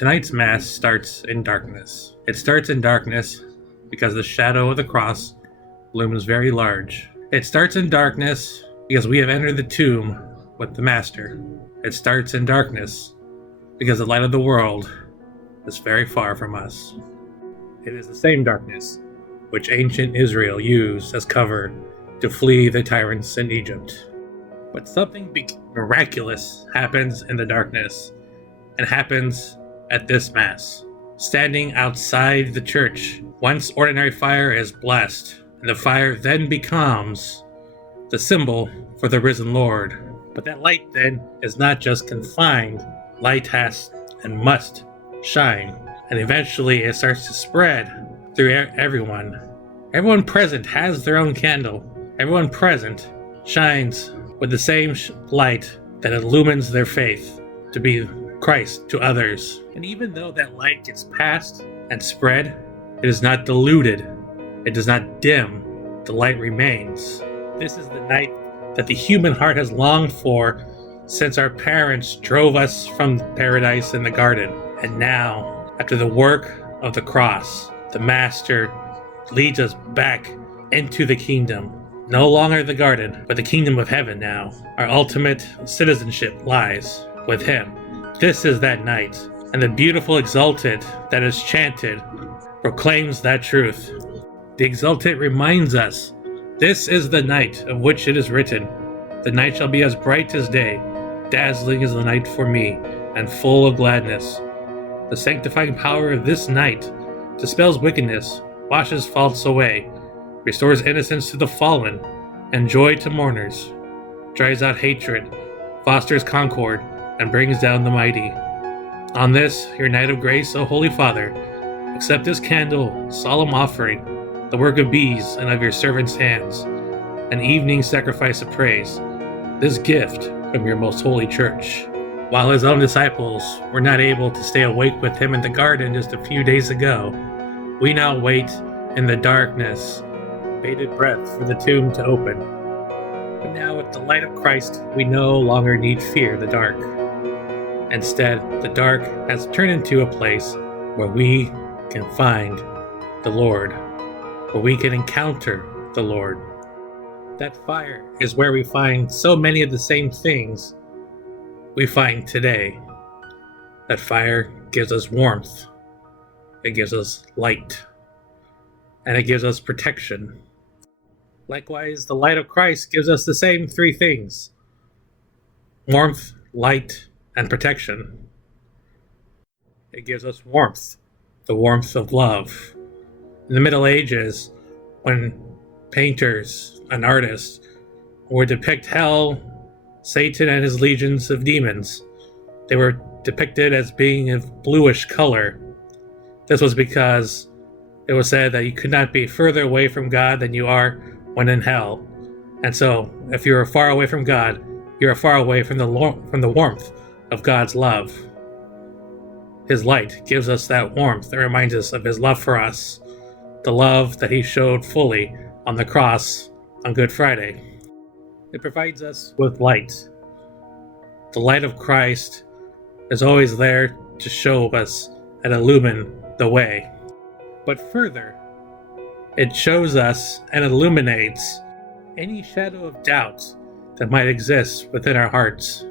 Tonight's Mass starts in darkness. It starts in darkness because the shadow of the cross looms very large. It starts in darkness because we have entered the tomb with the Master. It starts in darkness because the light of the world is very far from us. It is the same darkness which ancient Israel used as cover to flee the tyrants in Egypt. But something miraculous happens in the darkness, and happens at this Mass. Standing outside the church, once ordinary fire is blessed, and the fire then becomes the symbol for the risen Lord. But that light then is not just confined. Light has and must shine, and eventually it starts to spread through everyone. Everyone present has their own candle. Everyone present shines with the same light that illumines their faith to be Christ to others. And even though that light gets passed and spread, it is not diluted. It does not dim. The light remains. This is the night that the human heart has longed for since our parents drove us from paradise in the garden. And now, after the work of the cross, the Master leads us back into the kingdom. No longer the garden, but the kingdom of heaven now. Our ultimate citizenship lies with Him. This is that night, and the beautiful exultant that is chanted proclaims that truth. The exultant reminds us, this is the night of which it is written, the night shall be as bright as day, dazzling as the night for me, and full of gladness. The sanctifying power of this night dispels wickedness, washes faults away, restores innocence to the fallen, and joy to mourners, drives out hatred, fosters concord, and brings down the mighty. On this, your night of grace, O Holy Father, accept this candle, solemn offering, the work of bees and of your servants' hands, an evening sacrifice of praise, this gift from your most holy church. While his own disciples were not able to stay awake with him in the garden just a few days ago, we now wait in the darkness, bated breath for the tomb to open. But now with the light of Christ, we no longer need fear the dark. Instead, the dark has turned into a place where we can find the Lord, where we can encounter the Lord. That fire is where we find so many of the same things we find today. That fire gives us warmth, it gives us light, and it gives us protection. Likewise, the light of Christ gives us the same three things: warmth, light, and protection. It gives us warmth, the warmth of love. In the Middle Ages, when painters and artists would depict hell, Satan and his legions of demons, they were depicted as being of bluish color. This was because it was said that you could not be further away from God than you are when in hell. And so, if you are far away from God, you are far away from the warmth of God's love. His light gives us that warmth that reminds us of his love for us, the love that he showed fully on the cross on Good Friday. It provides us with light. The light of Christ is always there to show us and illumine the way. But further, it shows us and illuminates any shadow of doubt that might exist within our hearts.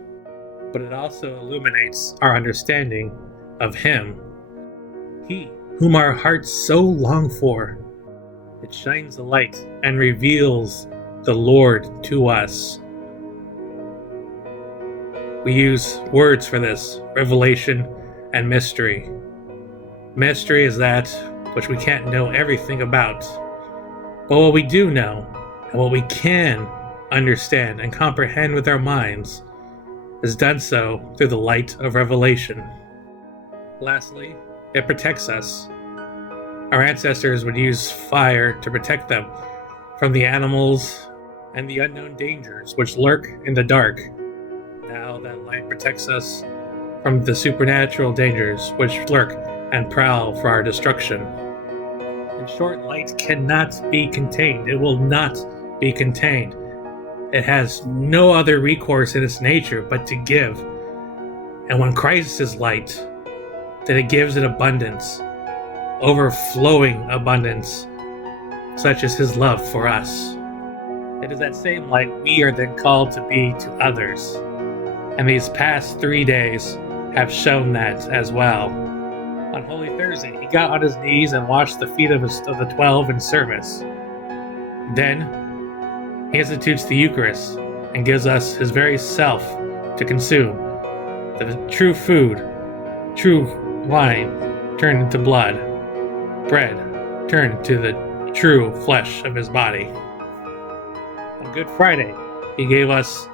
But it also illuminates our understanding of Him, He whom our hearts so long for. It shines the light and reveals the Lord to us. We use words for this: revelation and mystery. Mystery is that which we can't know everything about. But what we do know, and what we can understand and comprehend with our minds, is done so through the light of revelation. Lastly, it protects us. Our ancestors would use fire to protect them from the animals and the unknown dangers which lurk in the dark. Now that light protects us from the supernatural dangers which lurk and prowl for our destruction. In short, light cannot be contained. It will not be contained. It has no other recourse in its nature but to give. And when Christ is light, that it gives in abundance, overflowing abundance, such as his love for us. It is that same light we are then called to be to others. And these past 3 days have shown that as well. On Holy Thursday, he got on his knees and washed the feet of the 12 in service. Then, he institutes the Eucharist and gives us his very self to consume. The true food, true wine turned into blood, bread turned to the true flesh of his body. On Good Friday, he gave us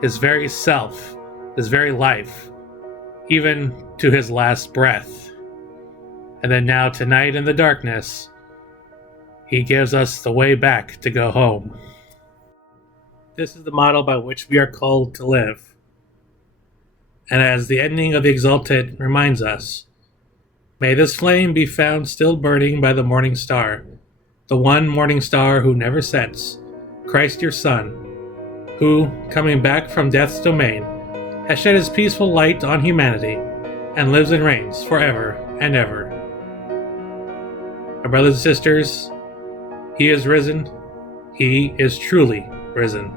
his very self, his very life, even to his last breath. And then now tonight in the darkness, he gives us the way back to go home. This is the model by which we are called to live. And as the ending of the Exultet reminds us, may this flame be found still burning by the morning star, the one morning star who never sets, Christ your Son, who, coming back from death's domain, has shed his peaceful light on humanity and lives and reigns forever and ever. My brothers and sisters, he is risen. He is truly risen.